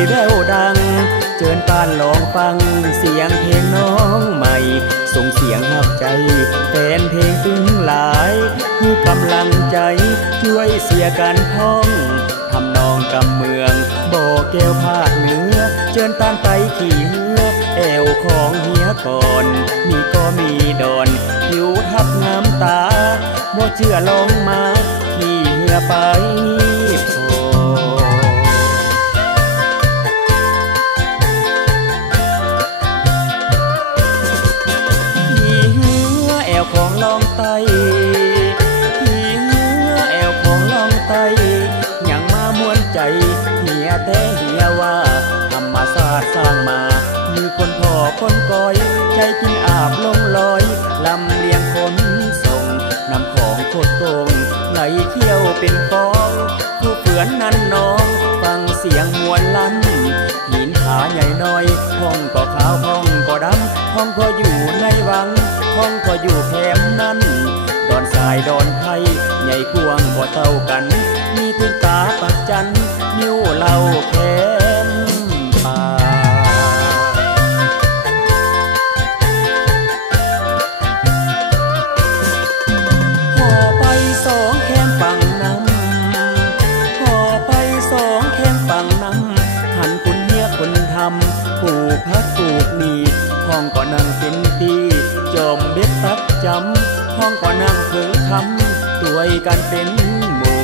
ยแววดังเชิญปานลองฟังเสียงเพลงน้องใหม่ส่งเสียงหับใจแฟนเพลงตึงหลายคือกำลังใจช่วยเสียกันพ้องทำนองกำเมืองบ่อแก้วภาคเหนือเชิญตานไปขี่เหือแอวของเฮียก่อนมีก็มีดอนผิวทับน้ำตาบ่เชื่อลองมาขี่เหือไปของลองไตขี่เหือแอวของลองไตยังมามวนใจเหียแต่เหียว่าธรรมศาสตร์สร้างมามีคนพ่อคนก้อยใจกินอาบลงลอยลำเลียงคนส่งนำของโคตรตรงไหลเขี้ยวเป็นฟองผู้เผื่อนนั้นน้องฟังเสียงมวลล้ำหินขาใหญ่น้อยห้องก็ขาวห้องก็ดำห้องก็อยู่ในวังห้องก็อยู่แคมนั้นดอนทรายดอนไทยใหญ่กวางบ่เท่ากันมีถึงตาปักจันนิ้วเหล่าแคมป่าพอไปสองแคมฝั่งน้ำพอไปสองแคมฝั่งน้ำหันคุณเฮียคนทำปลูกพักปลูกมีห้องก็นั่งเป็นตีจอมเบ็ดตักจำห้องก็นั่งเพิ่งคำตัวยกันเป็นหมู่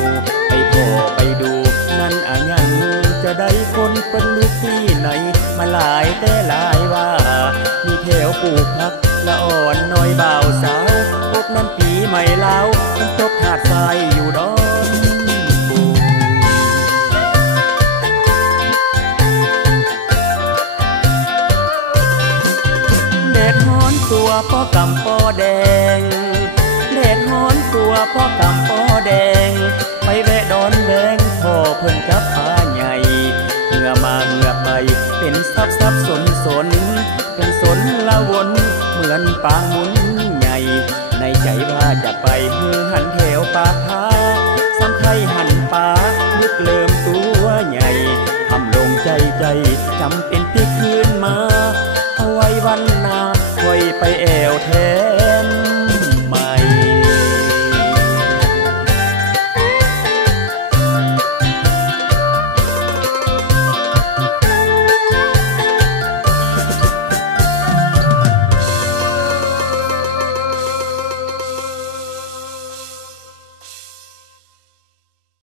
ไปพอไปดูนั่นอะยังจะได้คนเป็นลูกที่ไหนมาหลายแต่หลายว่ามีแถวปลูกพักละอ่อนน้อยบ่าวสาวพวกนั้นปีใหม่ลาวมันตกหาดทรายอยู่ดอนแดดฮ้อนตัวพ่อกำปอแดงแดดฮ้อนตัวพ่อกำปอแดงไปแวะดอนแดงพ่อเพิ่นกับผ้าใหญ่เหงื่อมาเหงื่อไปเป็นซับสนเป็นสนละวนเหมือนปางหมุนใหญ่ในใจว่าจะไปหือหันแถวปากพาสังไทยหันป่าลึกเริ่มตัวใหญ่ทำลงใจจำเป็นพี่คืนมาเอาไว้วันหน้าค่อยไปแอ